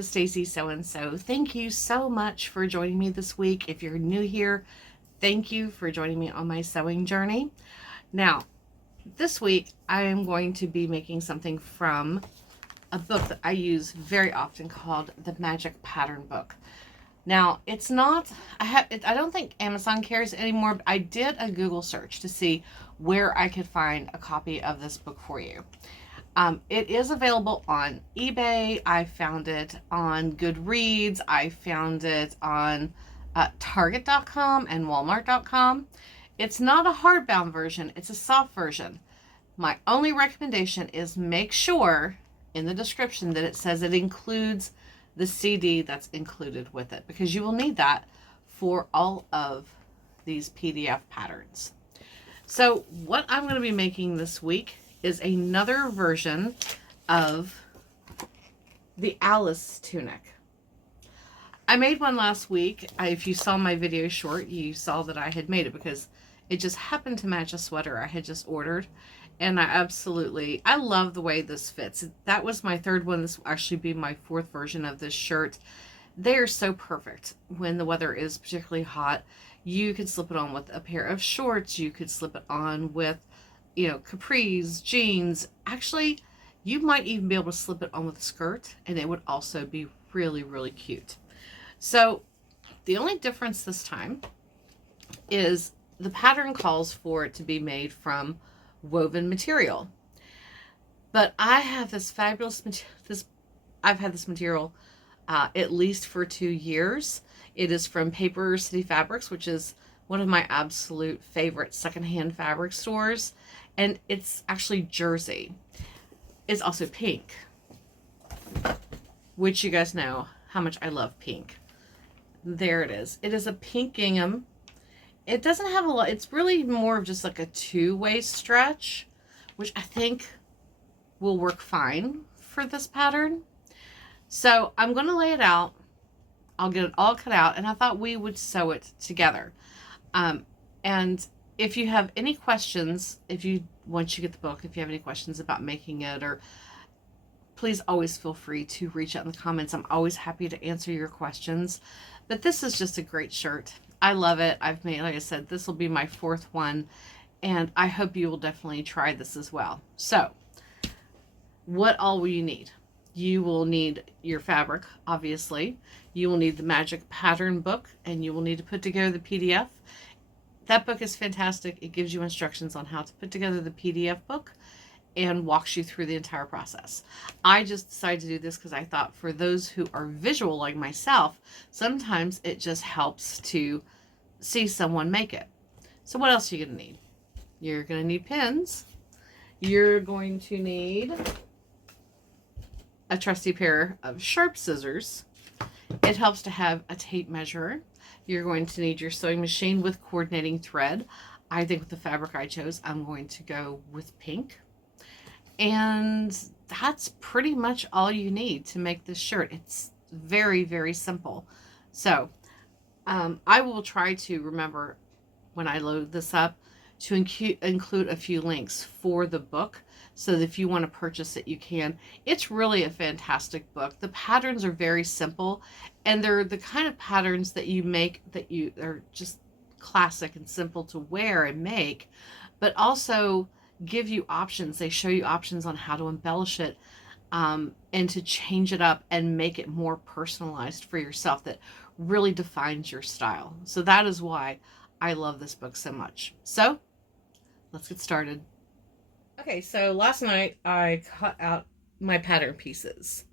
to Stacy So-and-so. Thank you so much for joining me this week. If you're new here, thank you for joining me on my sewing journey. Now, this week I am going to be making something from a book that I use very often called the Magic Pattern Book. Now, it's not, I don't think Amazon carries it anymore, but I did a Google search to see where I could find a copy of this book for you. It is available on eBay. I found it on Goodreads. I found it on Target.com and Walmart.com. It's not a hardbound version. It's a soft version. My only recommendation is make sure in the description that it says it includes the CD that's included with it, because you will need that for all of these PDF patterns. So what I'm going to be making this week is another version of the Alice Tunic. I made one last week. If you saw my video short, you saw that I had made it because it just happened to match a sweater I had just ordered. And I love the way this fits. That was my third one. This will actually be my fourth version of this shirt. They are so perfect when the weather is particularly hot. You could slip it on with a pair of shorts. You could slip it on with, capris, jeans. Actually, you might even be able to slip it on with a skirt, and it would also be really, really cute. So the only difference this time is the pattern calls for it to be made from woven material. But I have this fabulous I've had this material at least for 2 years. It is from Paper City Fabrics, which is one of my absolute favorite secondhand fabric stores. And it's actually jersey. It's also pink, which you guys know how much I love pink. There it is. It is a pink gingham. It doesn't have a lot. It's really more of just like a two-way stretch, which I think will work fine for this pattern. So I'm going to lay it out. I'll get it all cut out, and I thought we would sew it together. And if you have any questions, once you get the book, if you have any questions about making it, or please always feel free to reach out in the comments. I'm always happy to answer your questions. But this is just a great shirt. I love it. I've made, like I said, this will be my fourth one, and I hope you will definitely try this as well. So, what all will you need? You will need your fabric, obviously. You will need the Magic Pattern Book, and you will need to put together the PDF. That book is fantastic. It gives you instructions on how to put together the PDF book and walks you through the entire process. I just decided to do this because I thought for those who are visual like myself, sometimes it just helps to see someone make it. So what else are you going to need? You're going to need pins. You're going to need a trusty pair of sharp scissors. It helps to have a tape measure. You're going to need your sewing machine with coordinating thread. I think with the fabric I chose, I'm going to go with pink. And that's pretty much all you need to make this shirt. It's very, very simple. So I will try to remember when I load this up to include a few links for the book, so that if you want to purchase it, you can. It's really a fantastic book. The patterns are very simple, and they're the kind of patterns that you make that are just classic and simple to wear and make, but also give you options. They show you options on how to embellish it and to change it up and make it more personalized for yourself that really defines your style. So that is why I love this book so much. So let's get started. Okay, so last night I cut out my pattern pieces.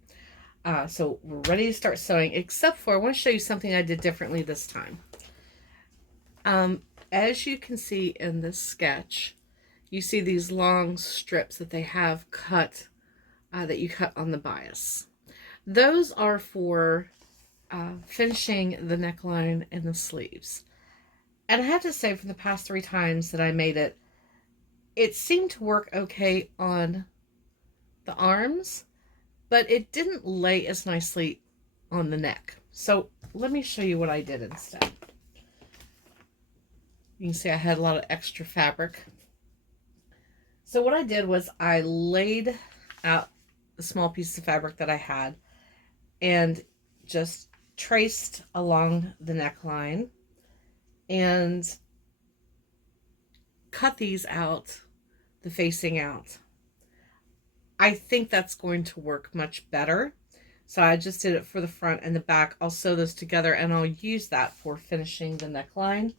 So we're ready to start sewing, except for I want to show you something I did differently this time. As you can see in this sketch, you see these long strips that they have cut, that you cut on the bias. Those are for finishing the neckline and the sleeves. And I have to say, for the past 3 times that I made it, it seemed to work okay on the arms, but it didn't lay as nicely on the neck. So let me show you what I did instead. You can see I had a lot of extra fabric. So what I did was I laid out the small pieces of fabric that I had, and just traced along the neckline and cut these out, the facing out. I think that's going to work much better. So I just did it for the front and the back. I'll sew those together and I'll use that for finishing the neckline.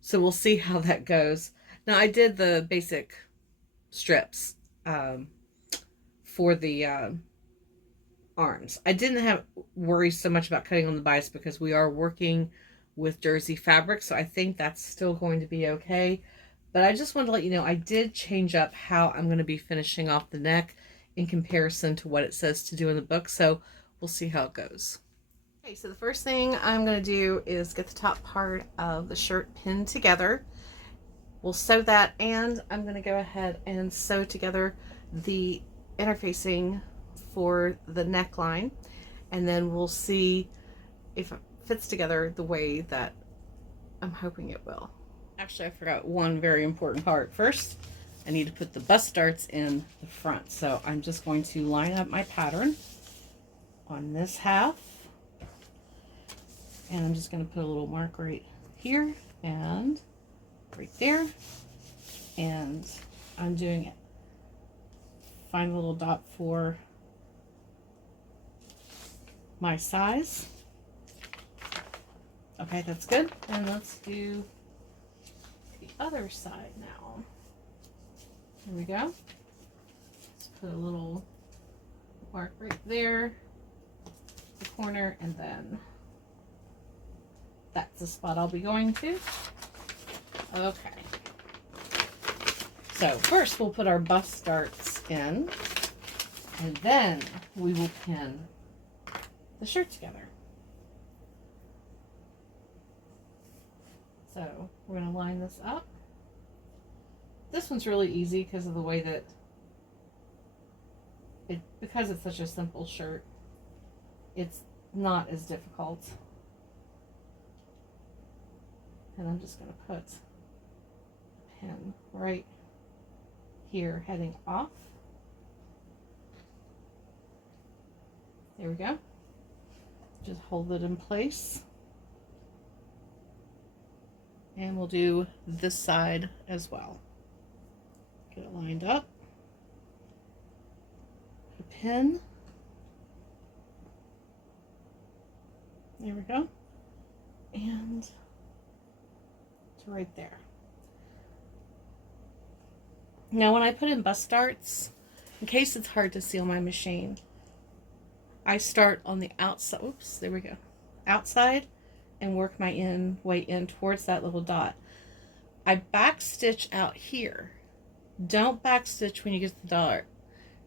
So we'll see how that goes. Now I did the basic strips for the arms. I didn't have worry so much about cutting on the bias because we are working with jersey fabric. So I think that's still going to be okay. But I just wanted to let you know I did change up how I'm going to be finishing off the neck in comparison to what it says to do in the book. So we'll see how it goes. Okay, so the first thing I'm going to do is get the top part of the shirt pinned together. We'll sew that, and I'm going to go ahead and sew together the interfacing for the neckline, and then we'll see if it fits together the way that I'm hoping it will. Actually, I forgot one very important part. First, I need to put the bust darts in the front. So I'm just going to line up my pattern on this half. And I'm just going to put a little mark right here and right there. And I'm doing it. Find a little dot for my size. Okay, that's good. And let's do other side now. Here we go. Let's put a little mark right there, the corner, and then that's the spot I'll be going to. Okay. So first we'll put our bust darts in, and then we will pin the shirt together. So we're going to line this up. This one's really easy because of the way that because it's such a simple shirt, it's not as difficult. And I'm just going to put a pin right here heading off. There we go. Just hold it in place. And we'll do this side as well. Get it lined up. Put a pin. There we go. And it's right there. Now when I put in bust darts, in case it's hard to see on my machine, I start on the outside. Oops, there we go. Outside, and work my way in towards that little dot. I back stitch out here. Don't back stitch when you get to the dart.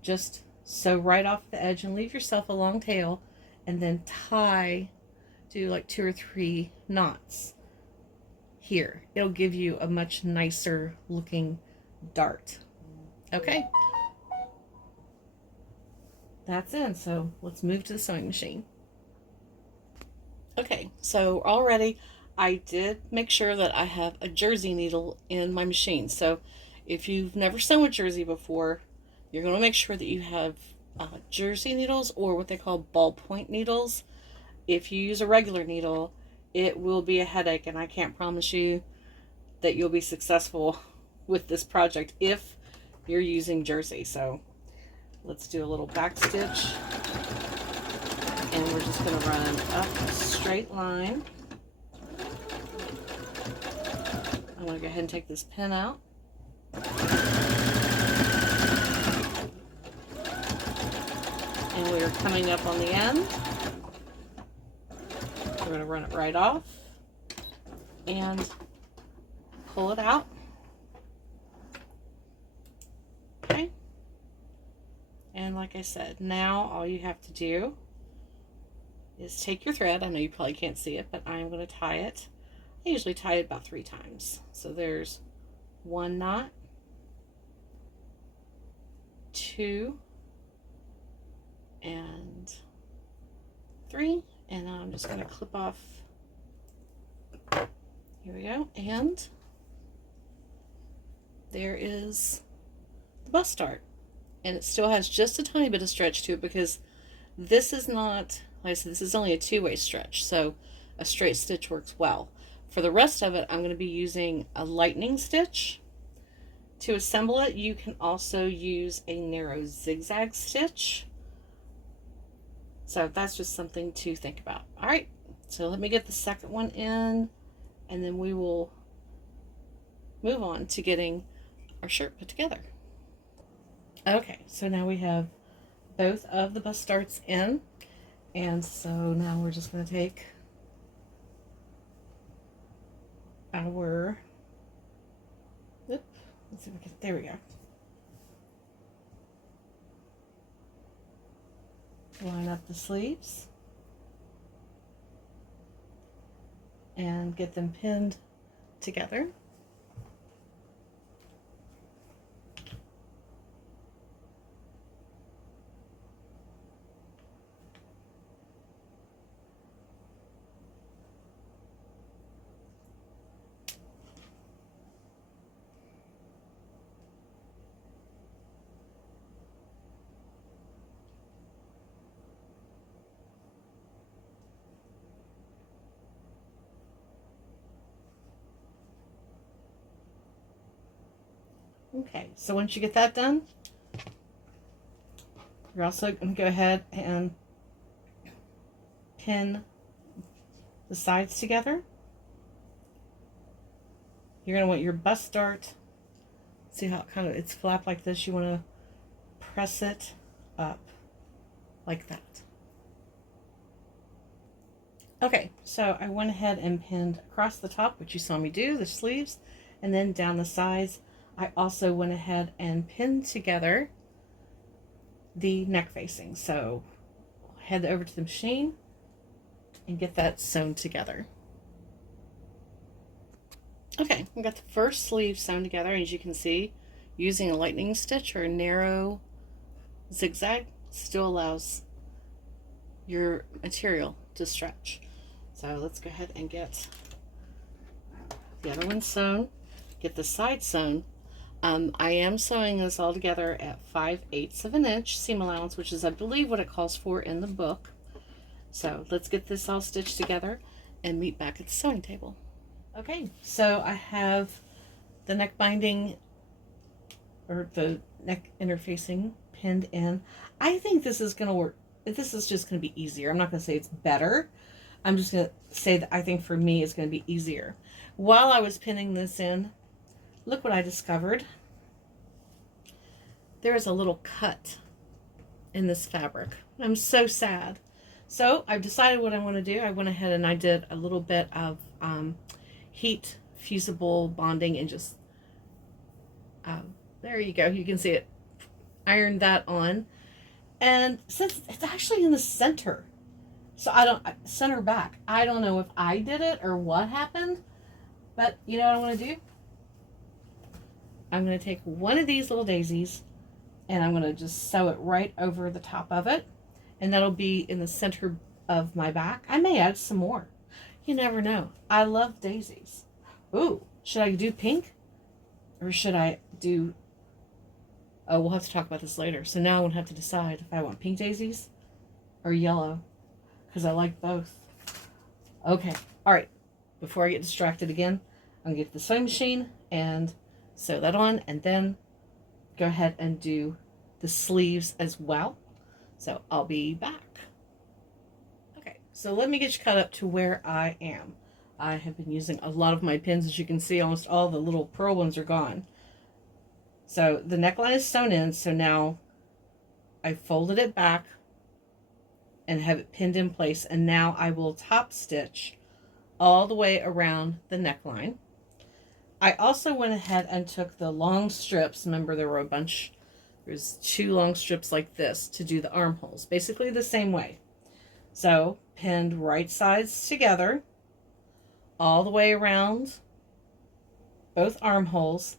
Just sew right off the edge and leave yourself a long tail, and then tie, do like 2 or 3 knots here. It'll give you a much nicer looking dart. Okay, that's in. So let's move to the sewing machine. Okay, so already I did make sure that I have a jersey needle in my machine. So if you've never sewn a jersey before, you're going to make sure that you have jersey needles, or what they call ballpoint needles. If you use a regular needle, it will be a headache, and I can't promise you that you'll be successful with this project if you're using jersey. So let's do a little back stitch. And we're just going to run up a straight line. I'm going to go ahead and take this pin out. And we're coming up on the end. We're going to run it right off and pull it out. Okay. And like I said, now all you have to do is take your thread. I know you probably can't see it, but I'm going to tie it. I usually tie it about 3 times. So there's 1 knot, 2, and 3. And I'm just going to clip off. Here we go. And there is the bust dart. And it still has just a tiny bit of stretch to it because This is not, like I said, this is only a two-way stretch, so a straight stitch works well. For the rest of it, I'm going to be using a lightning stitch. To assemble it, you can also use a narrow zigzag stitch. So that's just something to think about. All right, so let me get the second one in, and then we will move on to getting our shirt put together. Okay, so now we have both of the bust darts in, and so now we're just going to take our, let's see if we can, there we go. Line up the sleeves and get them pinned together. Okay, so once you get that done, you're also going to go ahead and pin the sides together. You're going to want your bust dart, see how it's flapped like this, you want to press it up like that. Okay, so I went ahead and pinned across the top, which you saw me do, the sleeves, and then down the sides. I also went ahead and pinned together the neck facing. So head over to the machine and get that sewn together. Okay, we got the first sleeve sewn together. As you can see, using a lightning stitch or a narrow zigzag still allows your material to stretch. So let's go ahead and get the other one sewn, get the side sewn. I am sewing this all together at 5/8 of an inch seam allowance, which is, I believe, what it calls for in the book. So let's get this all stitched together and meet back at the sewing table. Okay, so I have the neck binding, or the neck interfacing, pinned in. I think this is going to work. This is just going to be easier. I'm not going to say it's better. I'm just going to say that I think for me it's going to be easier. While I was pinning this in, look what I discovered. There is a little cut in this fabric. I'm so sad. So I've decided what I want to do. I went ahead and I did a little bit of heat fusible bonding and just, there you go. You can see it. Ironed that on. And since it's actually in the center, so center back. I don't know if I did it or what happened, but you know what I want to do? I'm going to take one of these little daisies and I'm going to just sew it right over the top of it. And that'll be in the center of my back. I may add some more. You never know. I love daisies. Ooh, should I do pink? Or should I do... Oh, we'll have to talk about this later. So now I won't have to decide if I want pink daisies or yellow, because I like both. Okay, all right. Before I get distracted again, I'm going to get the sewing machine and sew that on, and then go ahead and do the sleeves as well. So I'll be back. Okay, so let me get you caught up to where I am. I have been using a lot of my pins. As you can see, almost all the little pearl ones are gone. So the neckline is sewn in, so now I folded it back and have it pinned in place, and now I will top stitch all the way around the neckline. I also went ahead and took the long strips. Remember, there were a bunch. There's 2 long strips like this to do the armholes, basically the same way. So pinned right sides together all the way around both armholes.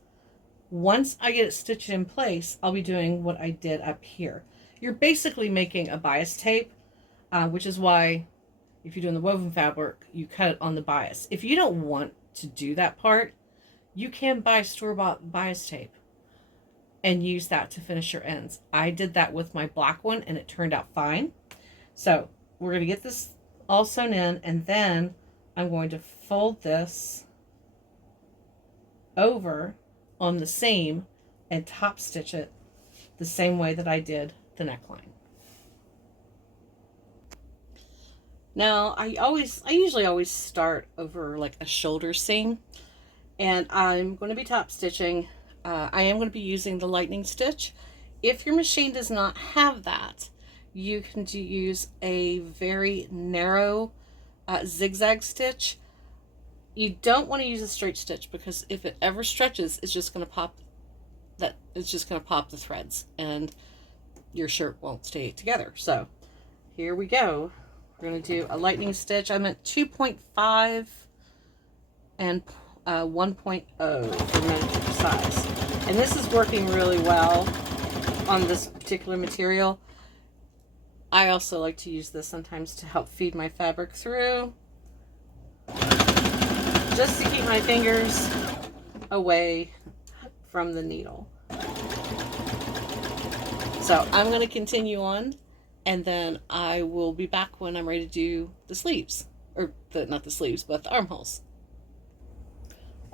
Once I get it stitched in place, I'll be doing what I did up here. You're basically making a bias tape, which is why if you're doing the woven fabric, you cut it on the bias. If you don't want to do that part, you can buy store-bought bias tape and use that to finish your ends. I did that with my black one and it turned out fine. So we're going to get this all sewn in, and then I'm going to fold this over on the seam and top stitch it the same way that I did the neckline. Now I usually always start over like a shoulder seam, and I'm going to be top stitching. I am going to be using the lightning stitch. If your machine does not have that, you can use a very narrow zigzag stitch. You don't want to use a straight stitch, because if it ever stretches, it's just going to pop the threads, and your shirt won't stay together. So here we go. We're going to do a lightning stitch. I'm at 2.5 and 1.0 for miniature size. And this is working really well on this particular material. I also like to use this sometimes to help feed my fabric through, just to keep my fingers away from the needle. So I'm going to continue on, and then I will be back when I'm ready to do the sleeves, or not the sleeves, but the armholes.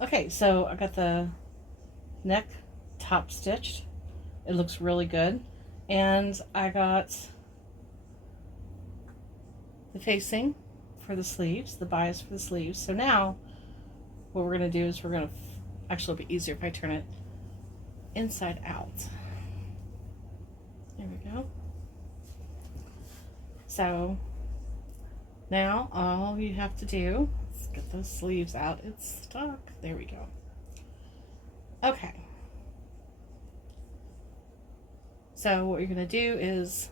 Okay, so I got the neck top stitched. It looks really good. And I got the facing for the sleeves, the bias for the sleeves. So now what we're going to do is we're going to, actually it'll be easier if I turn it inside out. There we go. So now all you have to do is get those sleeves out. It's stuck. There we go. Okay. So what you're going to do is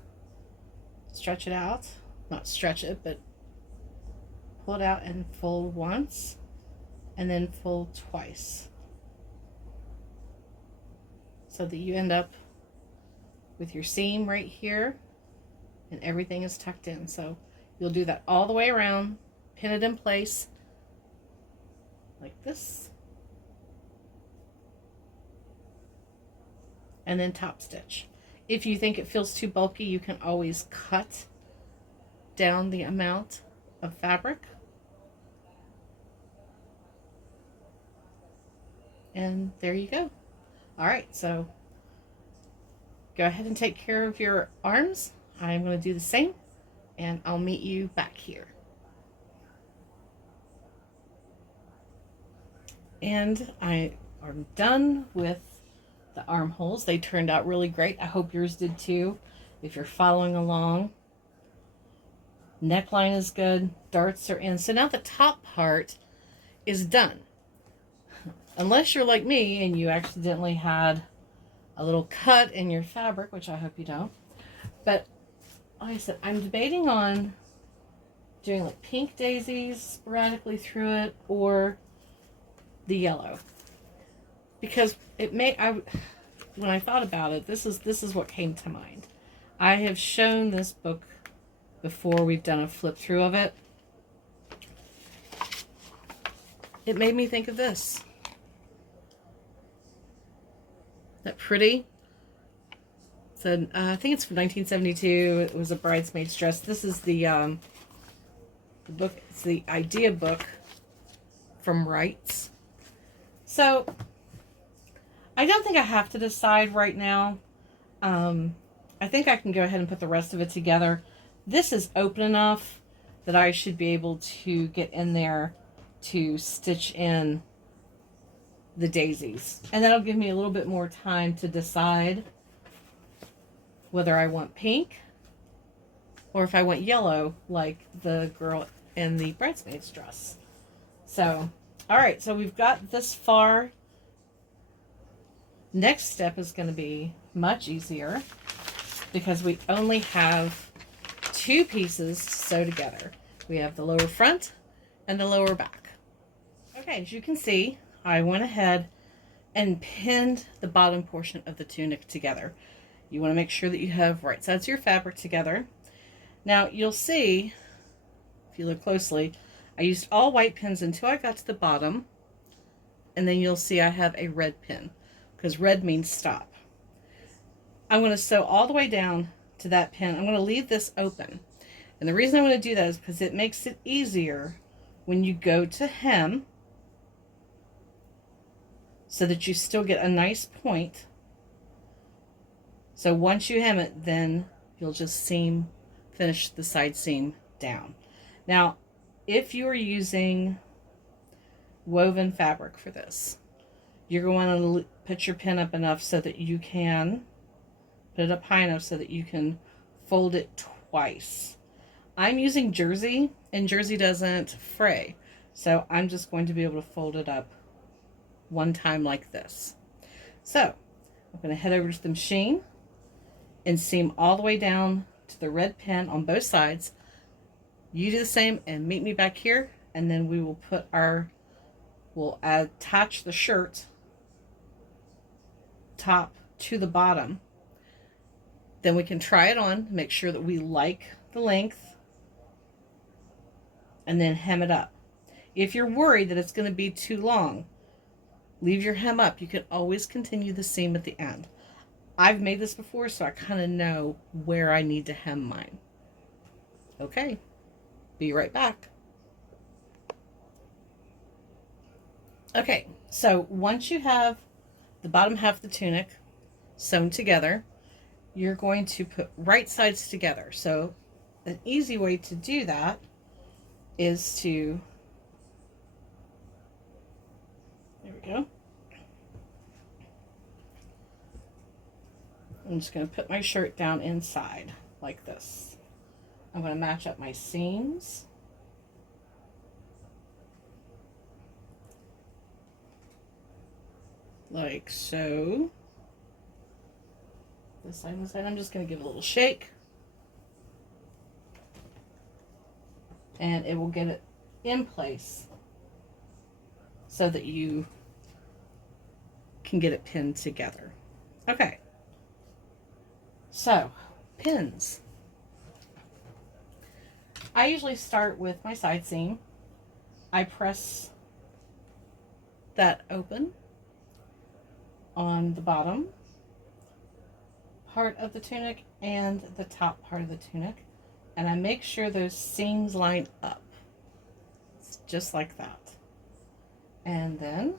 stretch it out. Not stretch it, but pull it out and fold once, and then fold twice, so that you end up with your seam right here and everything is tucked in. So you'll do that all the way around, pin it in place like this, and then top stitch. If you think it feels too bulky, you can always cut down the amount of fabric. And there you go. All right, so go ahead and take care of your arms. I'm going to do the same, and I'll meet you back here. And I am done with the armholes. They turned out really great. I hope yours did too, if you're following along. Neckline is good. Darts are in. So now the top part is done. Unless you're like me and you accidentally had a little cut in your fabric, which I hope you don't. But like I said, I'm debating on doing like pink daisies sporadically through it, or the yellow. Because it may, when I thought about it, this is what came to mind. I have shown this book before. We've done a flip through of it. It made me think of this. That pretty? So I think it's from 1972. It was a bridesmaid's dress. This is the book. It's the idea book from Wrights. So I don't think I have to decide right now. I think I can go ahead and put the rest of it together. This is open enough that I should be able to get in there to stitch in the daisies. And that'll give me a little bit more time to decide whether I want pink or if I want yellow, like the girl in the bridesmaid's dress. So, all right, so we've got this far. Next step is going to be much easier because we only have two pieces to sew together. We have the lower front and the lower back. Okay, as you can see, I went ahead and pinned the bottom portion of the tunic together. You want to make sure that you have right sides of your fabric together. Now you'll see, if you look closely, I used all white pins until I got to the bottom, and then you'll see I have a red pin because red means stop. I'm going to sew all the way down to that pin. I'm going to leave this open. And the reason I want to do that is because it makes it easier when you go to hem, so that you still get a nice point. So once you hem it, then you'll just finish the side seam down. Now, if you are using woven fabric for this, you're going to put your pin up enough so that you can put it up high enough so that you can fold it twice. I'm using jersey, and jersey doesn't fray, so I'm just going to be able to fold it up one time like this. So I'm going to head over to the machine and seam all the way down to the red pin on both sides. You do the same and meet me back here, and then we will put we'll attach the shirt top to the bottom. Then we can try it on, make sure that we like the length, and then hem it up. If you're worried that it's going to be too long, leave your hem up. You can always continue the seam at the end. I've made this before, so I kind of know where I need to hem mine. Okay, be right back. Okay, so once you have the bottom half of the tunic sewn together, you're going to put right sides together. So an easy way to do that is to, there we go. I'm just going to put my shirt down inside like this. I'm going to match up my seams. Like so. This side and this side. I'm just going to give it a little shake. And it will get it in place so that you can get it pinned together. Okay. So, pins. I usually start with my side seam. I press that open on the bottom part of the tunic and the top part of the tunic, and I make sure those seams line up. It's just like that. And then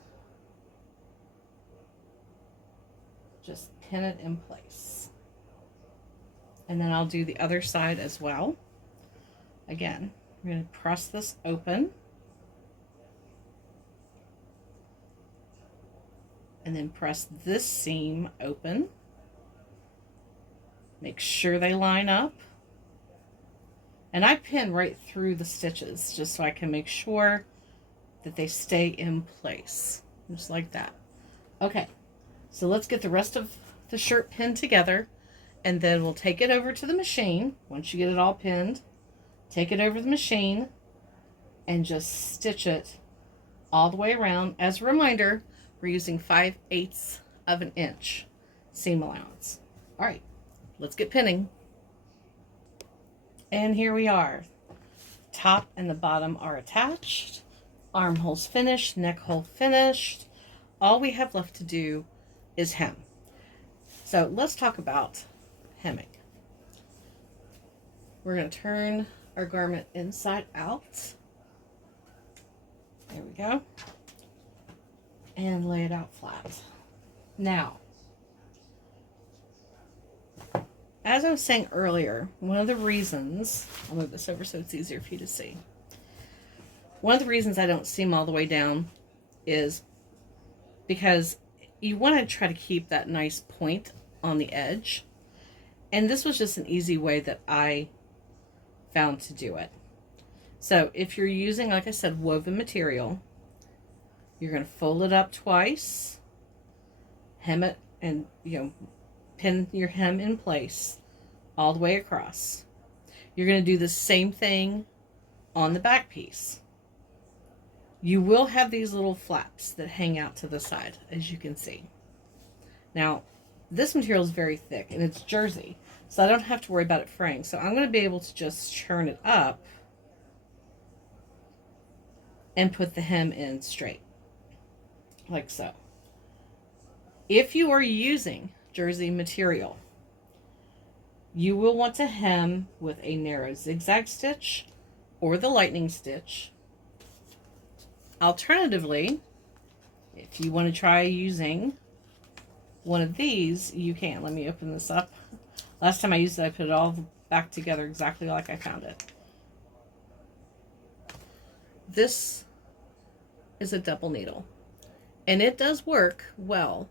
just pin it in place. And then I'll do the other side as well. Again, we're going to press this open. And then press this seam open. Make sure they line up. And I pin right through the stitches just so I can make sure that they stay in place. Just like that. Okay, so let's get the rest of the shirt pinned together, and then we'll take it over to the machine. Once you get it all pinned, take it over to the machine and just stitch it all the way around. As a reminder, we're using 5/8 of an inch seam allowance. All right, let's get pinning. And here we are. Top and the bottom are attached. Armholes finished, neck hole finished. All we have left to do is hem. So let's talk about hemming. We're going to turn our garment inside out. There we go. And lay it out flat. Now, as I was saying earlier, one of the reasons, I'll move this over so it's easier for you to see. One of the reasons I don't seam all the way down is because you want to try to keep that nice point on the edge. And this was just an easy way that I found to do it. So if you're using, like I said, woven material, you're going to fold it up twice, hem it, and pin your hem in place all the way across. You're going to do the same thing on the back piece. You will have these little flaps that hang out to the side, as you can see. Now, this material is very thick, and it's jersey, so I don't have to worry about it fraying. So I'm going to be able to just churn it up and put the hem in straight, like so. If you are using jersey material, You will want to hem with a narrow zigzag stitch or the lightning stitch. Alternatively, if you want to try using one of these, you can. Let me open this up. Last time I used it, I put it all back together exactly like I found it. This is a double needle, and it does work well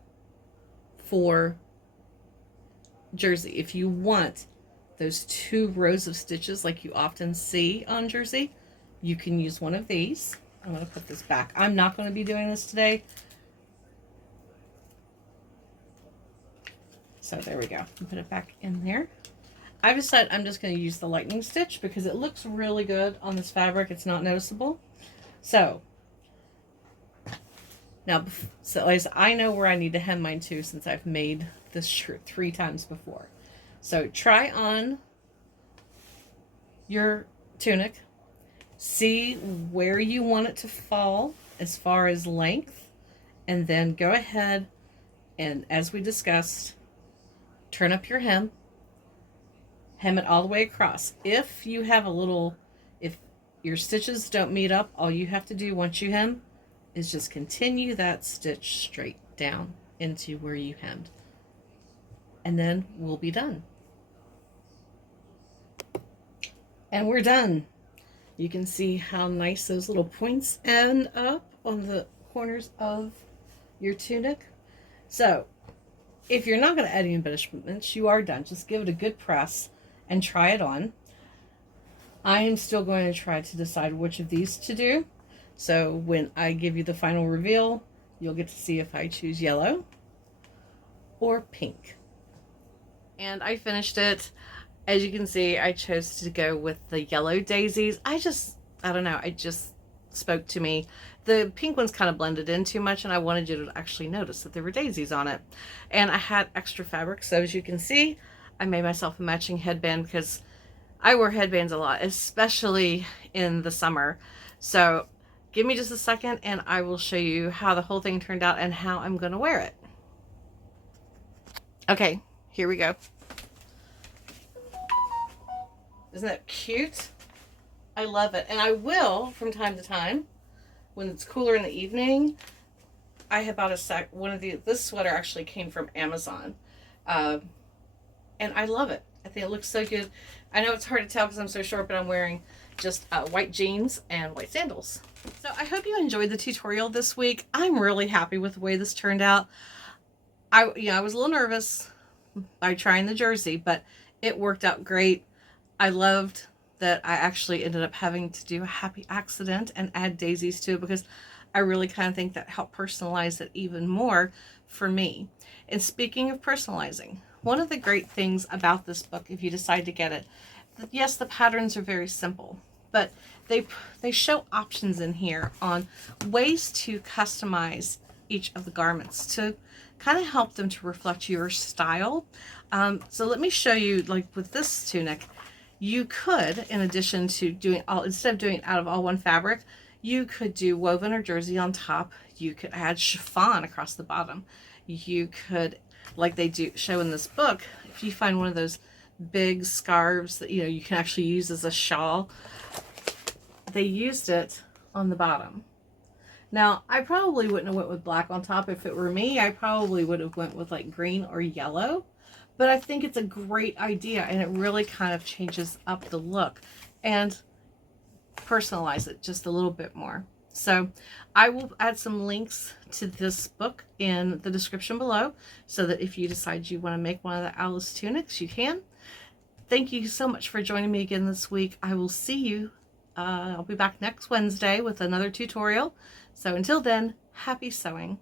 for jersey. If you want those 2 rows of stitches like you often see on jersey, you can use one of these. I'm going to put this back. I'm not going to be doing this today. So there we go. Put it back in there. I've decided I'm just going to use the lightning stitch because it looks really good on this fabric. It's not noticeable. So now, as I know where I need to hem mine to, since I've made this shirt 3 times before. So try on your tunic, see where you want it to fall as far as length, and then go ahead and, as we discussed, turn up your hem it all the way across. If you have if your stitches don't meet up, all you have to do once you hem is just continue that stitch straight down into where you hemmed. And then we'll be done. And we're done. You can see how nice those little points end up on the corners of your tunic. So if you're not going to add any embellishments, you are done. Just give it a good press and try it on. I am still going to try to decide which of these to do. So when I give you the final reveal, you'll get to see if I choose yellow or pink. And I finished it. As you can see, I chose to go with the yellow daisies. I don't know, it just spoke to me. The pink ones kind of blended in too much, and I wanted you to actually notice that there were daisies on it. And I had extra fabric, so as you can see, I made myself a matching headband because I wear headbands a lot, especially in the summer. So give me just a second and I will show you how the whole thing turned out and how I'm going to wear it. Okay, here we go. Isn't that cute? I love it. And I will, from time to time, when it's cooler in the evening, I have bought this sweater actually came from Amazon. And I love it. I think it looks so good. I know it's hard to tell because I'm so short, but I'm wearing just white jeans and white sandals. So I hope you enjoyed the tutorial this week. I'm really happy with the way this turned out. I was a little nervous by trying the jersey, but it worked out great. I loved that I actually ended up having to do a happy accident and add daisies to it because I really kind of think that helped personalize it even more for me. And speaking of personalizing, one of the great things about this book, if you decide to get it, yes, the patterns are very simple, but they show options in here on ways to customize each of the garments to kind of help them to reflect your style. So let me show you, like with this tunic, you could, in addition to instead of doing it out of all one fabric, you could do woven or jersey on top. You could add chiffon across the bottom. You could, like they do show in this book, if you find one of those big scarves that you can actually use as a shawl, they used it on the bottom. Now, I probably wouldn't have went with black on top. If it were me, I probably would have went with like green or yellow. But I think it's a great idea, and it really kind of changes up the look and personalize it just a little bit more. So I will add some links to this book in the description below so that if you decide you want to make one of the Alice tunics, you can. Thank you so much for joining me again this week. I will see you. I'll be back next Wednesday with another tutorial. So until then, happy sewing.